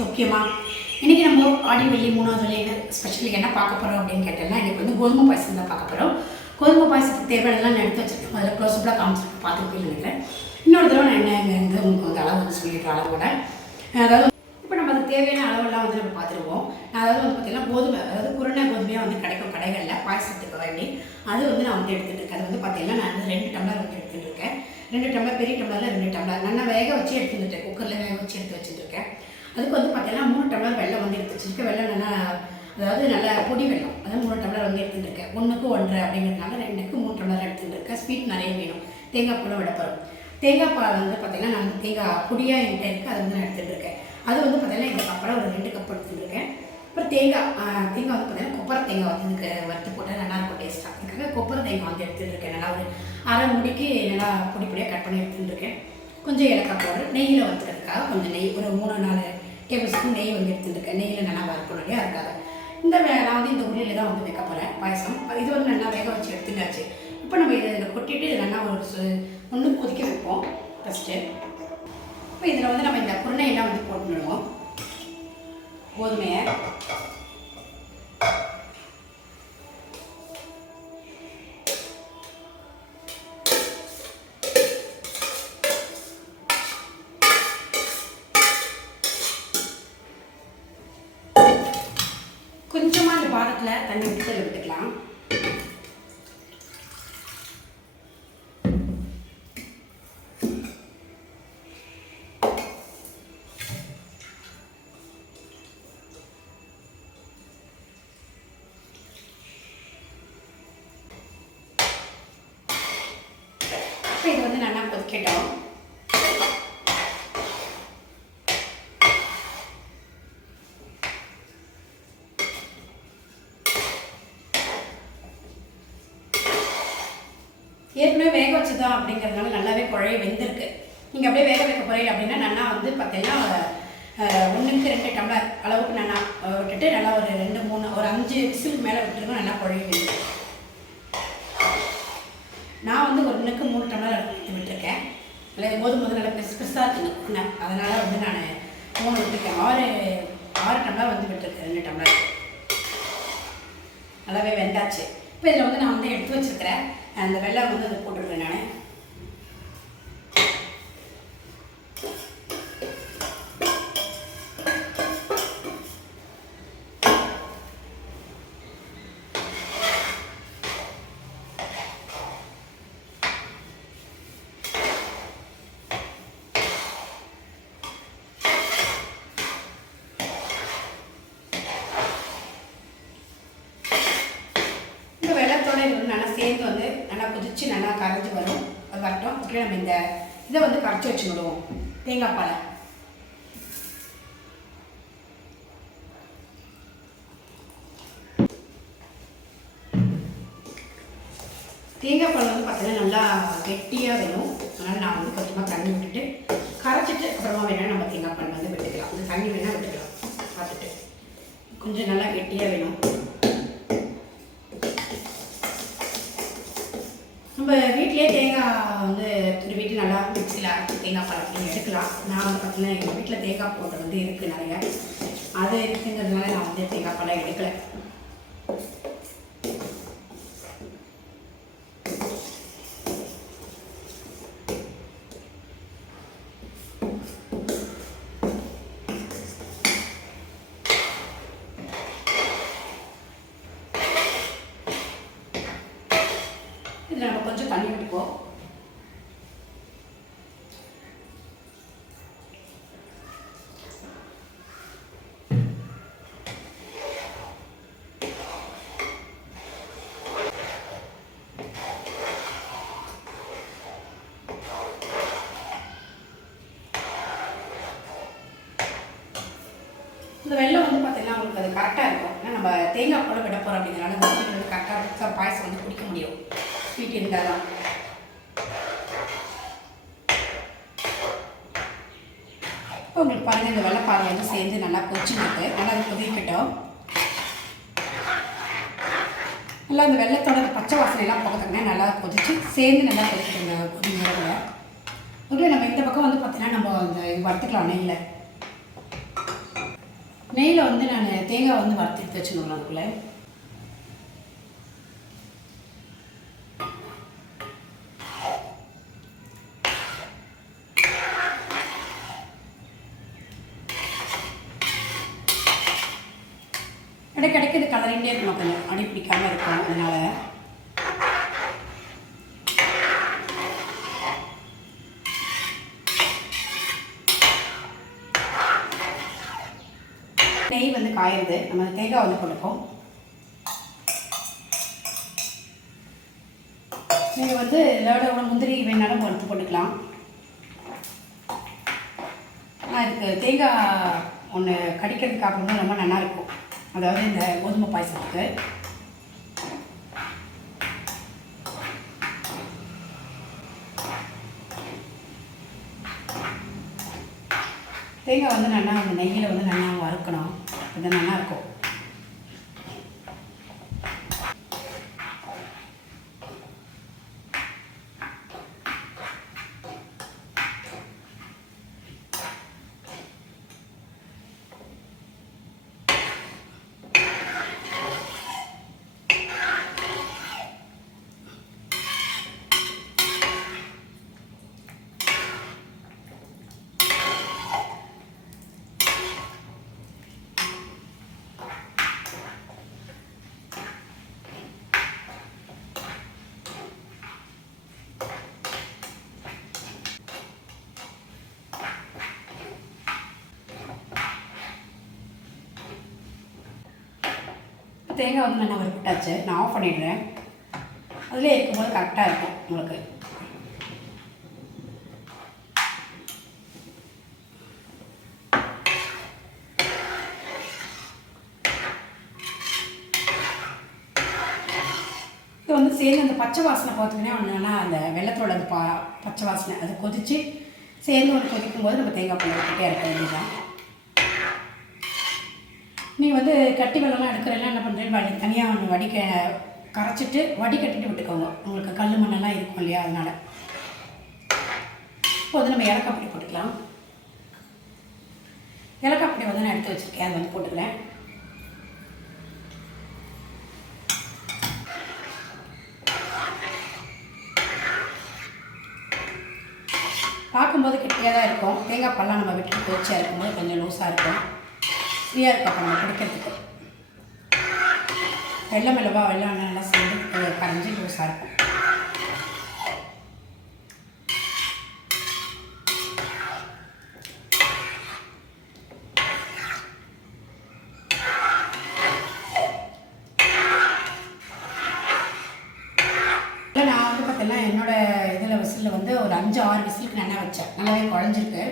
முக்கியமாக இன்றைக்கி நம்ம ஆடி வெள்ளி மூணாவது வெள்ளி ஸ்பெஷலி என்ன பார்க்க போகிறோம் அப்படின்னு கேட்டோம்னா இன்றைக்கி வந்து கோதுமை பாயசம் தான் பார்க்க போகிறோம் கோதுமை பாயசத்துக்கு தேவையானலாம் நான் எடுத்து வச்சுருக்கோம் அதில் க்ளோஸ்அப்பில் காமிச்சிருக்கேன். பார்த்துட்டு நினைக்கிறேன் இன்னொரு தடவை நான் என்ன வந்து உங்களுக்கு வந்து அளவு வந்து சொல்லிடுறேன் அளவோட அதாவது இப்போ நம்ம அதுக்கு தேவையான அளவெல்லாம் வந்து நம்ம பார்த்துருவோம். அதாவது வந்து பார்த்திங்கன்னா கோதுமை அதாவது குருணை கோதுமையாக வந்து கிடைக்கும் கடைகளில் பாயசத்துக்கு வேண்டி. அது வந்து நான் வந்து எடுத்துகிட்டு இருக்கேன். அது வந்து பார்த்திங்கன்னா நான் வந்து ரெண்டு டம்ளர் வந்து எடுத்துகிட்டு இருக்கேன் ரெண்டு டம்ளர் பெரிய டம்ளரில் ரெண்டு டம்ளர். நல்லா வேக வச்சு எடுத்துக்கிட்டேன் குக்கரில் வேக வச்சு எடுத்து வச்சுருக்கேன் அதுக்கு வந்து பார்த்தீங்கன்னா மூணு டம்ளர் வெள்ளம் வந்து எடுத்து வச்சுருக்கேன். வெள்ளம் நல்லா அதாவது நல்லா பொடி வெள்ளம். அதாவது மூணு டம்ளர் வந்து எடுத்துகிட்டு ஒன்றுக்கு ஒன்றரை அப்படிங்கிறதுனால ரெண்டுக்கு மூணு டம்ளர் எடுத்துகிட்டு ஸ்வீட் நிறைய வேணும். தேங்காய் பழம் விடப்படும் தேங்காய் பால் வந்து பார்த்தீங்கன்னா நான் தேங்காய் பொடியாக என்கிட்ட இருக்குது அதை வந்து நான் எடுத்துட்டுருக்கேன் அது வந்து பார்த்தீங்கன்னா எங்கள் கப்பெல்லாம் ஒரு ரெண்டு கப் எடுத்துருக்கேன் அப்புறம் தேங்காய் தேங்காய் வந்து பார்த்தீங்கன்னா கொப்பரை தேங்காய் வந்து வர வறுத்து போட்டால் நல்லா இருக்கும் டேஸ்ட்டாக அதுக்காக கொப்பரை தேங்காய் வந்து எடுத்துட்டுருக்கேன் நல்லா ஒரு அரை முடிக்கு நல்லா பொடி பொடியாக கட் பண்ணி எடுத்துட்டுருக்கேன் கொஞ்சம் ஏலக்காய் பவுடர் நெய்யில் வறுத்துக்கிறதுக்காக கொஞ்சம் நெய் ஒரு மூணு நாலு டேபிள் ஸ்பூன் நெய் வந்து எடுத்துருக்கேன் நெய்யில் நல்லா வறுக்கணும் இல்லையா? அதுக்காக இந்த நான் வந்து இந்த உருளையில் தான் வந்து வைக்க போகிறேன் பாயசம். இது வந்து நல்லா வேக வச்சு எடுத்துட்டாச்சு. இப்போ நம்ம இதை இதில் கொட்டிட்டு நல்லா ஒரு ஒன்று கொதிக்க வைப்போம் ஃபஸ்ட்டு இப்போ இதில் வந்து நம்ம இந்த குருணையெல்லாம் வந்து போட்டுடுவோம் கோதுமையை. வந்து நல்லா கொதிக்கட்டும் ஏற்கனவே வேக வச்சுதான் அப்படிங்கிறதுனால நல்லாவே குழைய வெந்திருக்கு. நீங்கள் அப்படியே வேக வைக்க போறீங்க அப்படின்னா நல்லா வந்து பார்த்தீங்கன்னா ஒன்றுக்கு ரெண்டு டம்ளர் அளவுக்கு நல்லா விட்டுட்டு நல்லா ஒரு ரெண்டு மூணு ஒரு அஞ்சு விசிலுக்கு மேலே விட்டுருக்கோம் நல்லா குழைய வெந்திருக்கு நான் வந்து ஒன்றுக்கு மூணு டம்ளர் எடுத்து விட்டுருக்கேன். இல்லை போதும் போது நல்லா பெருசு பெருசாக இருக்குங்க அதனால் வந்து நான் மூணு விட்டுருக்கேன் ஆறு ஆறு டம்ளர் வந்து விட்டுருக்கேன் ரெண்டு டம்ளர். நல்லாவே வெந்தாச்சு. இப்போ இதில் வந்து நான் வந்து எடுத்து வச்சுருக்கிறேன். அந்த வெள்ளை வந்து அதை போட்டுருக்கேன் நான் இந்த வெள்ளத்தோட இது வந்து நல்லா சேர்ந்து வந்து நல்லா கொதிச்சு நல்லா கரைஞ்சி வரும் அது நம்ம இந்த இதை வந்து கரைச்சி வச்சுக்கிடுவோம். தேங்காய் பாலை. தேங்காய் பால் வந்து பார்த்தீங்கன்னா நல்லா கெட்டியாக வேணும். அதனால் நான் வந்து கொஞ்சமாக தண்ணி விட்டுட்டு கரைச்சிட்டு அப்புறமா வேணால் நம்ம தேங்காய் பால் வந்து விட்டுக்கலாம். அந்த தண்ணி வேணால் விட்டுக்கலாம். பார்த்துட்டு. கொஞ்சம் நல்லா கெட்டியாக வேணும். நம்ம வீட்டிலே தேங்காய் வந்து துருவிட்டு நல்லா மிக்சியில் அரைச்சி தேங்காய் பால் அப்படின்னு எடுக்கலாம் நான் வந்து பார்த்தீங்கன்னா எங்கள் வீட்டில் தேங்காய் போட்டு வந்து இருக்குது நிறைய. அது இருக்குங்கிறதுனால நான் வந்து தேங்காய் பாலை எடுக்கலை இதில் நம்ம கொஞ்சம் இந்த வெள்ளம் வந்து பார்த்தீங்கன்னா உங்களுக்கு அது கரெக்டாக இருக்கும். ஏன்னா நம்ம தேங்காய் கூட விட போகிறோம் அப்படிங்கிறனால கரெக்டாக பாயசம் வந்து குடிக்க முடியும். ஸ்வீட் இருந்தால் தான் இப்போ உங்களுக்கு பாருங்கள் இந்த வெள்ளைப்பாறை வந்து சேர்ந்து நல்லா கொச்சிருக்கு நல்லா அது கொதிக்கட்டும். நல்லா இந்த வெள்ளத்தோட பச்சை வாசனையெல்லாம் எல்லாம் நல்லா கொதிச்சு சேர்ந்து நல்லா கொதிக்குங்க கொதிங்க ஓகே நம்ம இந்த பக்கம் வந்து பார்த்தீங்கன்னா நம்ம அந்த இது வறுத்துக்கலாம் நெய்யில். நெய்யில் வந்து நான் தேங்காய் வந்து வறுத்து எடுத்து வச்சுக்கணும் அதுக்குள்ளே இது கலரிண்டே இருக்கணும் கொஞ்சம் அடி பிடிக்காம இருக்கும். அதனால. நெய் வந்து காயிருது நம்ம தேங்காய் வந்து கொடுப்போம் நீங்கள் வந்து இதோட கூட முந்திரி வேணாலும் வறுத்து போட்டுக்கலாம். நான் இதுக்கு தேங்காய் ஒன்று கடிக்கிறதுக்கு சாப்பிடும்போது ரொம்ப நல்லா இருக்கும். அதாவது இந்த கோதுமை பாயசத்துக்கு. தேங்காய் வந்து நல்லா அந்த நெய்யில் வந்து நல்லா வறுக்கணும். அது நல்லா இருக்கும். தேங்காய் வந்து நல்லா வறுப்பிட்டாச்சு நான் ஆஃப் பண்ணிடுறேன். அதிலே இருக்கும்போது கரெக்டாக இருக்கும் உங்களுக்கு. இது வந்து சேர்ந்து அந்த பச்சை வாசனை பார்த்தீங்கன்னா ஒன்றுனா அந்த வெள்ளத்தோட அந்த பா பச்சை வாசனை அது கொதித்து சேர்ந்து ஒன்று கொதிக்கும் போது நம்ம தேங்காய் பால் விட்டுட்டே இருக்க வேண்டியதுதான். நீ வந்து கட்டி வெள்ளம்லாம் எடுக்கிறெல்லாம் என்ன பண்ணுறேன் வடி தனியாக ஒன்று வடிக்க கரைச்சிட்டு வடிகட்டிட்டு விட்டுக்கோங்க. உங்களுக்கு கல் மண்ணெல்லாம் இருக்கும் இல்லையா அதனால். இப்போ வந்து நம்ம இலக்காப்படி போட்டுக்கலாம். இலக்காப்படி வந்து நான் எடுத்து வச்சுருக்கேன். அதை வந்து போட்டுக்கிறேன். பார்க்கும்போது கெட்டியாக தான் இருக்கும். தேங்காய் பல்லாம் நம்ம விட்டு கொதிச்சியாக இருக்கும்போது கொஞ்சம் லூஸாக இருக்கும். ஃப்ரீயாக இருக்கும் அப்போ நம்ம குடிக்கிறதுக்கு. வெள்ளை மிளவா வெள்ளம் நல்லா சேர்ந்து கரைஞ்சி லூஸாக இருக்கும். நான் வந்து பார்த்தீங்கன்னா என்னோட இதில் விசிலில் வந்து ஒரு அஞ்சு ஆறு விசிலுக்கு நல்லா வச்சேன். நல்லாவே குழஞ்சிருக்கு.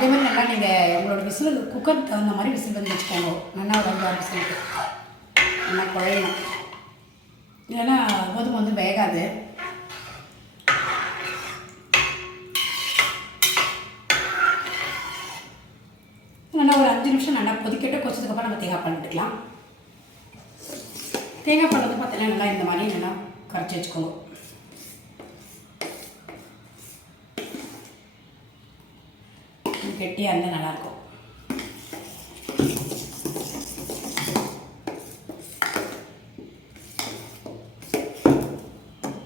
அதே மாதிரி நல்லா நீங்கள் உங்களோட விசில் குக்கர் தகுந்த மாதிரி விசில் வந்து வச்சுக்கோங்க. நல்லா உடம்பு அஞ்சு நல்லா குழையணும். இல்லைன்னா கோதுமை வந்து வேகாது. நல்லா ஒரு அஞ்சு நிமிஷம் நல்லா கொதிக்கட்டு கொச்சதுக்கப்புறம் நம்ம தேங்காய் பால் எடுத்துக்கலாம். தேங்காய் பால் வந்து பார்த்தீங்கன்னா நல்லா இந்த மாதிரி நல்லா கரைச்சி வச்சுக்கோங்க. கெட்டியாக இருந்தால் நல்லாயிருக்கும்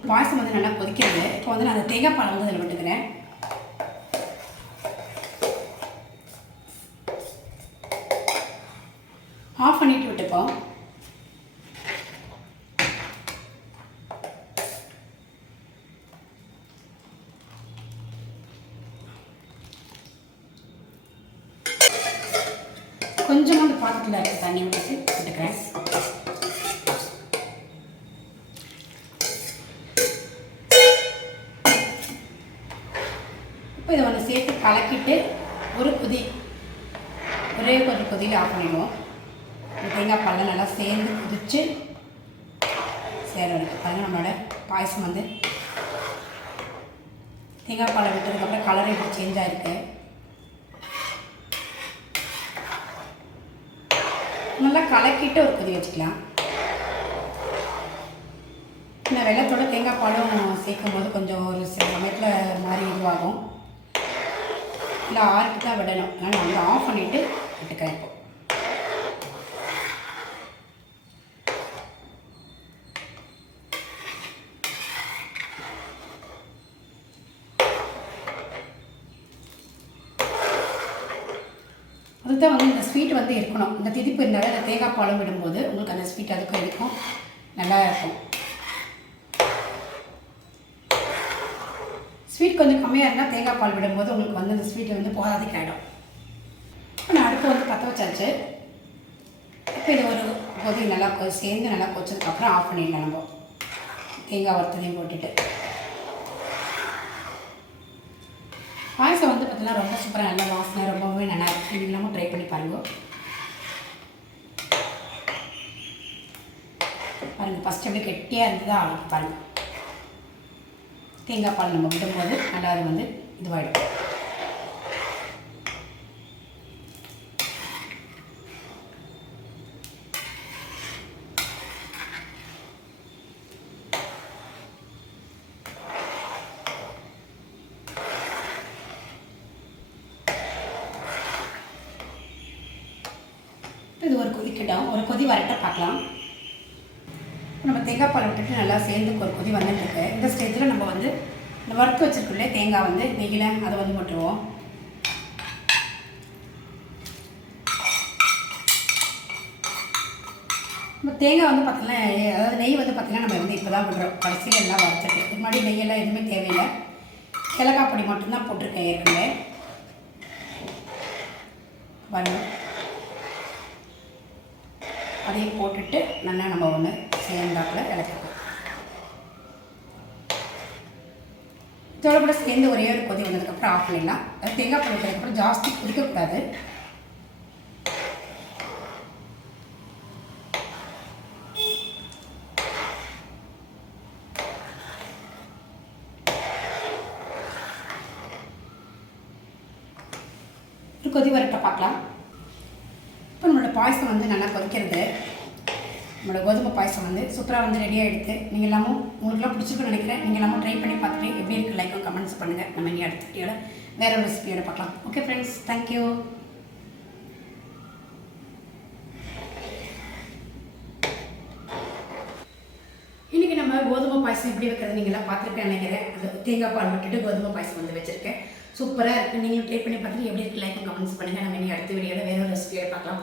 பாயசம் வந்து நல்லா கொதிக்கிறது. இப்போ வந்து நான் அந்த தேங்காய் பழம் வந்து அதில் விட்டுக்கிறேன் கொஞ்சமாக அந்த பாத்திரத்தில் இருக்க தண்ணி ஊற்றி விட்டுக்கிறேன். இப்போ இதை ஒன்று சேர்த்து கலக்கிட்டு ஒரு கொதி ஒரே ஒரு கொதியில் ஆஃப் பண்ணிடுவோம். தேங்காய் பாலில் நல்லா சேர்ந்து குதித்து சேர வரைக்கும் பாருங்கள் நம்மளோட பாயசம் வந்து தேங்காய் பாலை விட்டதுக்கப்புறம் கலர் எப்படி சேஞ்ச் ஆகிருக்கு நல்லா கலக்கிட்டு ஒரு கொதி வச்சுக்கலாம். இந்த வெள்ளத்தோட தேங்காய் பாலும் சேர்க்கும் போது கொஞ்சம் ஒரு சில சமயத்தில் மாதிரி இதுவாகும். இல்லை ஆறுக்கு தான் விடணும். அதனால் நான் வந்து ஆஃப் பண்ணிவிட்டு விட்டுக்கிறேன் இப்போ அதுதான் வந்து இந்த ஸ்வீட் வந்து இருக்கணும் இந்த திதிப்பு இருந்தாலே அந்த தேங்காய் பாலும் விடும்போது உங்களுக்கு அந்த ஸ்வீட் அதுக்கும் இருக்கும் நல்லா இருக்கும். ஸ்வீட் கொஞ்சம் கம்மியாக இருந்தால் தேங்காய் பால் விடும்போது உங்களுக்கு வந்து அந்த ஸ்வீட்டை வந்து போதாதைக்கு ஆகிடும் இப்போ நான் அடுப்பு வந்து பற்ற வச்சாச்சு. இப்போ இது ஒரு கொதி நல்லா கொ சேர்ந்து நல்லா கொச்சதுக்கப்புறம் ஆஃப் பண்ணிடலாம் நம்ம. தேங்காய் வறுத்ததையும் போட்டுட்டு. பாயசம் வந்து பார்த்திங்கன்னா ரொம்ப சூப்பராக நல்லா வாசனை ரொம்பவே நல்லா இருக்கு. நீங்களும் ட்ரை பண்ணி பாருங்க. பாருங்கள் ஃபஸ்ட்டு அப்படியே கெட்டியாக இருந்ததா ஆகும் பாருங்கள் தேங்காய் பால் நம்ம விடும்போது நல்லா அது வந்து இதுவாகிடும் இது ஒரு கொதிக்கட்டும் ஒரு கொதி வரட்ட பார்க்கலாம். நம்ம தேங்காய் பால் விட்டுட்டு நல்லா சேர்ந்து ஒரு கொதி வந்துட்டுருக்கு. இந்த ஸ்டேஜில் நம்ம வந்து இந்த வறுத்து வச்சுருக்குள்ளே தேங்காய் வந்து நெய்யில் அதை வந்து போட்டுருவோம். நம்ம தேங்காய் வந்து பார்த்திங்கன்னா அதாவது நெய் வந்து பார்த்திங்கன்னா நம்ம வந்து இப்போ தான் விடுறோம் கடைசியில் எல்லாம் வறுத்துட்டு. இது முன்னாடி நெய்யெல்லாம் எதுவுமே தேவையில்லை. கிழக்காய் பொடி மட்டும்தான் போட்டிருக்கேன் ஏற்கனவே. பாருங்க. அதையும் போட்டுட்டு நல்லா நம்ம ஒன்று சேர்ந்தாப்பில் இறக்கிப்போம் இதோட சேர்ந்து ஒரே ஒரு கொதி வந்ததுக்கப்புறம் ஆஃப் பண்ணிடலாம். அது தேங்காய் பால் ஊற்றுறதுக்கப்புறம் ஜாஸ்தி குடிக்கக்கூடாது ஒரு கொதி வரட்ட பார்க்கலாம். பாயசம் வந்து நல்லா கொதிக்கிறது. நம்மளோட கோதுமை பாயசம் வந்து சூப்பராக வந்து ரெடியாக எடுத்து நீங்கள் எல்லாமும் உங்களுக்குலாம் பிடிச்சிருக்குன்னு நினைக்கிறேன். நீங்கள் எல்லாமும் ட்ரை பண்ணி பார்த்துட்டு எப்படி இருக்குது லைக்கும் கமெண்ட்ஸ் பண்ணுங்கள் நம்ம இனி அடுத்த வீடியோவில் வேறு ஒரு ரெசிபியோட பார்க்கலாம். ஓகே ஃப்ரெண்ட்ஸ் தேங்க்யூ இன்றைக்கி நம்ம கோதுமை பாயசம் எப்படி வைக்கிறது நீங்களாம் பார்த்துருக்கேன் நினைக்கிறேன். அந்த தேங்காய் பால் விட்டுட்டு கோதுமை பாயசம் வந்து வச்சுருக்கேன். சூப்பராக இருக்குது நீங்களும் ட்ரை பண்ணி பார்த்துட்டு எப்படி இருக்கு லைக்கும் கமெண்ட்ஸ் பண்ணுங்கள் நம்ம இனி அடுத்த வீடியோவில் வேற ஒரு ரெசிபியோட பார்க்கலாம்.